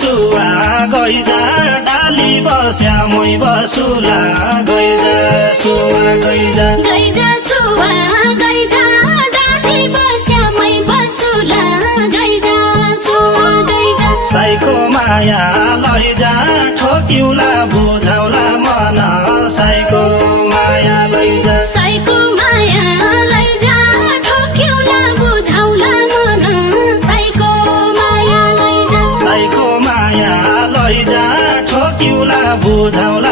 सुवा गइजा डाली बस्या मै बसुला गइजा सुवा गइजा गइजा सुवा गइजा डाली बस्या मै बसुला गइजा सुवा गइजा साइको माया लैजा ठोक्युला बुझाउला मन साइको माया लैजा साइको माया लैजा ठोक्युला बुझाउला मन साइको माया लैजा साइको माया लैजा ठोक्युला बुझाउला